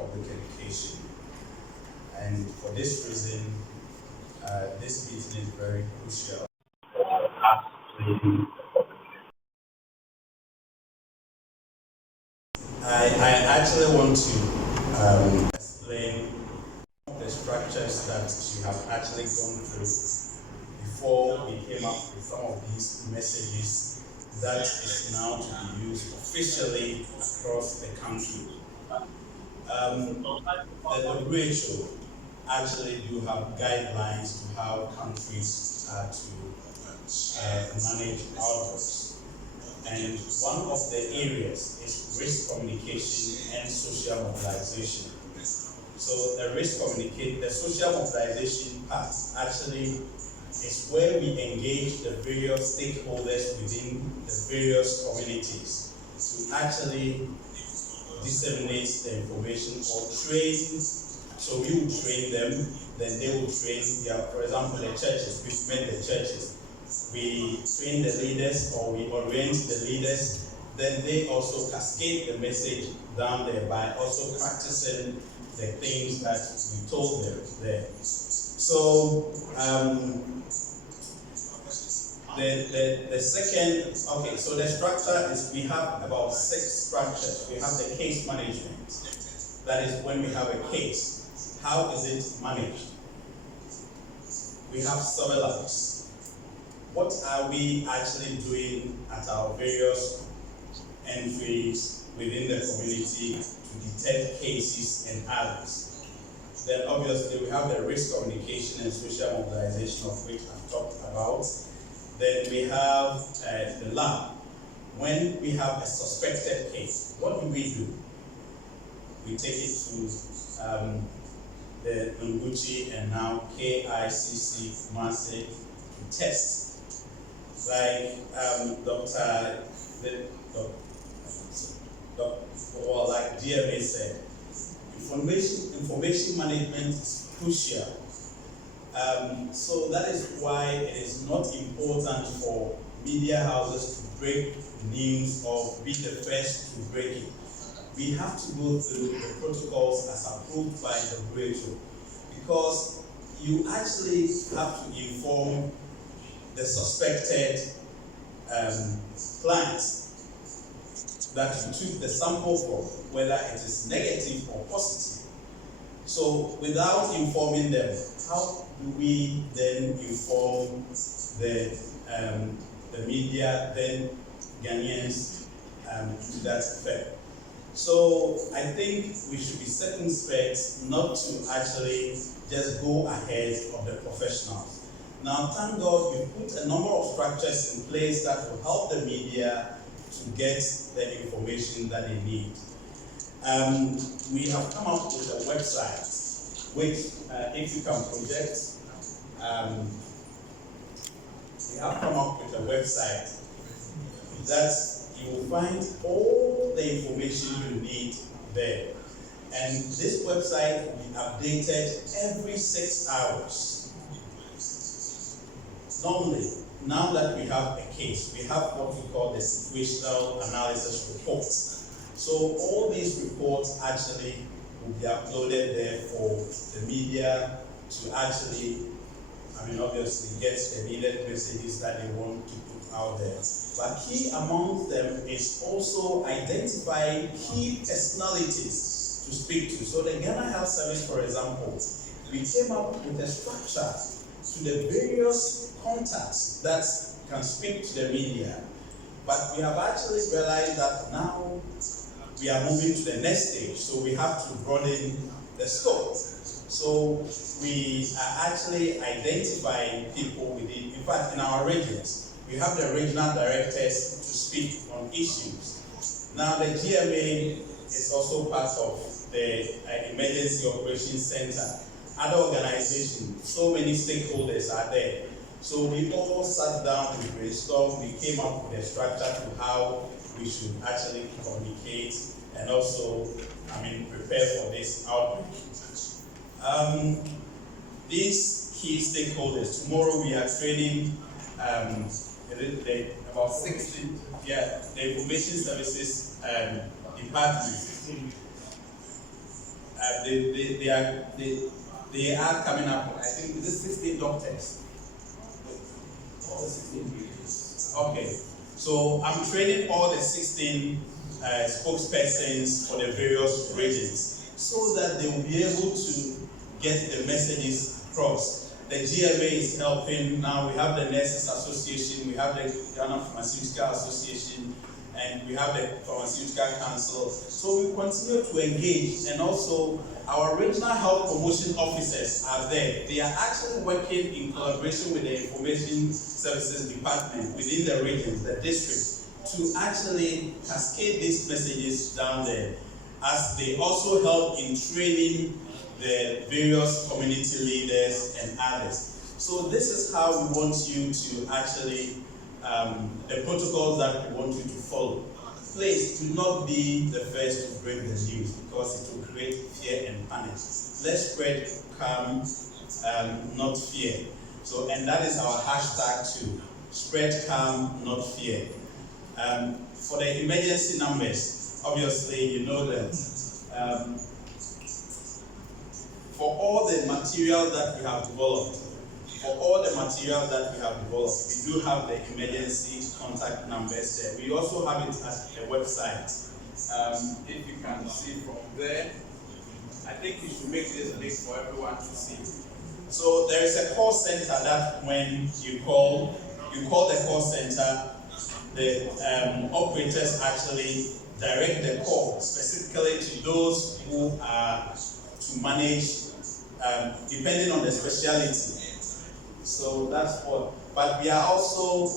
public education. And for this reason, this meeting is very crucial. I actually want to explain the structures that we have actually gone through before we came up with some of these messages that is now to be used officially across the country. The WHO actually do have guidelines to how countries are to manage outbreaks. And one of the areas is risk communication and social mobilization. So the social mobilization part actually is where we engage the various stakeholders within the various communities to actually disseminate the information or train. So we will train them, then they will train for example, the churches. We've met the churches. We train the leaders or we orient the leaders, then they also cascade the message down there by also practicing the things that we told them there. So the second, so the structure is we have about 6 structures. We have the case management. That is when we have a case. How is it managed? We have surveillance. What are we actually doing at our various entries within the community to detect cases and others? Then obviously we have the risk communication and social mobilization, of which I've talked about. Then we have the lab. When we have a suspected case, what do? We take it to the Nguchi and now KICC Kumasi to test. Like like GMA said, information management is crucial. So that is why it is not important for media houses to break news or be the first to break it. We have to go through the protocols as approved by the WHO, because you actually have to inform the suspected clients that you took the sample from, whether it is negative or positive. So without informing them, how do we then inform the media, then Ghanaians to that effect? So I think we should be circumspect not to actually just go ahead of the professionals. Now, thank God we put a number of structures in place that will help the media to get the information that they need. We have come up with a website, which, if you can project, we have come up with a website that you will find all the information you need there. And this website will be updated every 6 hours. Normally, now that we have a case, we have what we call the situational analysis reports. So all these reports actually will be uploaded there for the media to actually, obviously get the needed messages that they want to put out there. But key among them is also identifying key personalities to speak to. So the Ghana Health Service, for example, we came up with a structure to the various contacts that can speak to the media. But we have actually realized that now we are moving to the next stage, so we have to broaden the scope. So we are actually identifying people within, in fact, in our regions, we have the regional directors to speak on issues. Now the GMA is also part of the Emergency Operations Center. Other organizations, so many stakeholders are there. So we all sat down, we brainstormed, we came up with a structure to how we should actually communicate and also, prepare for this outbreak. These key stakeholders, tomorrow we are training about 16, the information services department. they are coming up. I think this is 16 doctors. Okay, so I'm training all the 16 spokespersons for the various regions so that they will be able to get the messages across. The GMA is helping. Now we have the Nurses Association, we have the Ghana Pharmaceutical Association, and we have the Pharmaceutical Council. So we continue to engage, and also our regional health promotion officers are there. They are actually working in collaboration with the Information Services Department within the regions, the district, to actually cascade these messages down there, as they also help in training the various community leaders and others. So this is how we want you to actually, the protocols that we want you to follow. Please do not be the first to break the news, because it will create fear and panic. Let's spread calm, not fear. So, and that is our hashtag too. Spread calm, not fear. For the emergency numbers, obviously you know that for all the material that we have developed, we do have the emergency contact numbers there. We also have it at a website. If you can see from there, I think you should make this big for everyone to see. So there is a call center that when you call the call center, the operators actually direct the call specifically to those who are to manage, depending on the speciality. So that's what. But we are also,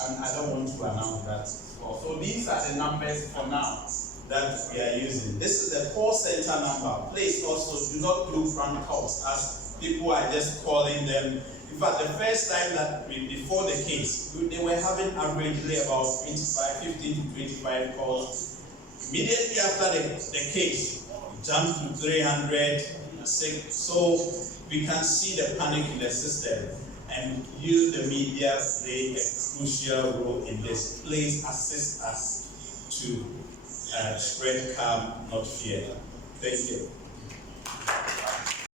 I don't want to announce that. So these are the numbers for now that we are using. This is the call center number. Please also do not do prank calls, as people are just calling them. In fact, the first time that before the case, they were having averagely about 15 to 25 calls. Immediately after the case, it jumped to 300. So we can see the panic in the system, and you, the media, play a crucial role in this. Please assist us to spread calm, not fear. Thank you.